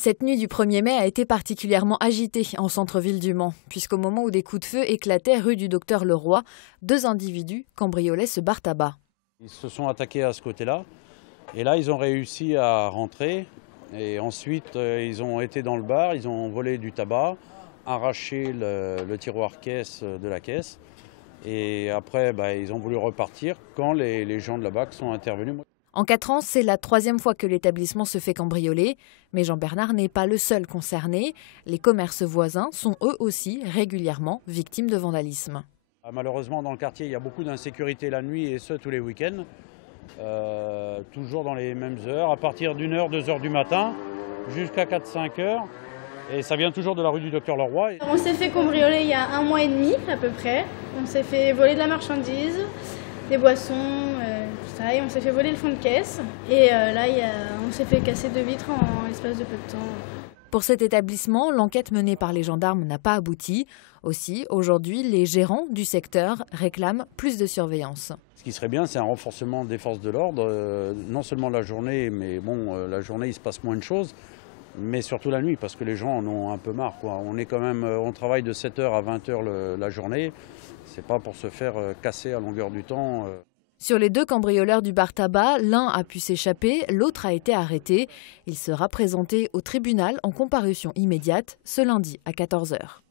Cette nuit du 1er mai a été particulièrement agitée en centre-ville du Mans, puisqu'au moment où des coups de feu éclataient rue du Docteur Leroy, deux individus cambriolaient ce bar tabac. Ils se sont attaqués à ce côté-là, et là ils ont réussi à rentrer, et ensuite ils ont été dans le bar, ils ont volé du tabac, arraché le tiroir caisse de la caisse, et après ils ont voulu repartir quand les gens de la BAC sont intervenus. En 4 ans, c'est la 3e fois que l'établissement se fait cambrioler. Mais Jean-Bernard n'est pas le seul concerné. Les commerces voisins sont eux aussi régulièrement victimes de vandalisme. Malheureusement, dans le quartier, il y a beaucoup d'insécurité la nuit et ce, tous les week-ends. Toujours dans les mêmes heures, à partir d'1h, 2h du matin, jusqu'à 4-5 heures. Et ça vient toujours de la rue du Docteur Leroy. On s'est fait cambrioler il y a 1 mois et demi à peu près. On s'est fait voler de la marchandise, des boissons, tout ça, et on s'est fait voler le fond de caisse. Et là, on s'est fait casser 2 vitres en l'espace de peu de temps. Pour cet établissement, l'enquête menée par les gendarmes n'a pas abouti. Aussi, aujourd'hui, les gérants du secteur réclament plus de surveillance. Ce qui serait bien, c'est un renforcement des forces de l'ordre, non seulement la journée, mais bon, la journée, il se passe moins de choses, mais surtout la nuit, parce que les gens en ont un peu marre, quoi. On travaille de 7h à 20h la journée, c'est pas pour se faire casser à longueur du temps. Sur les 2 cambrioleurs du bar tabac, l'un a pu s'échapper, l'autre a été arrêté. Il sera présenté au tribunal en comparution immédiate ce lundi à 14h.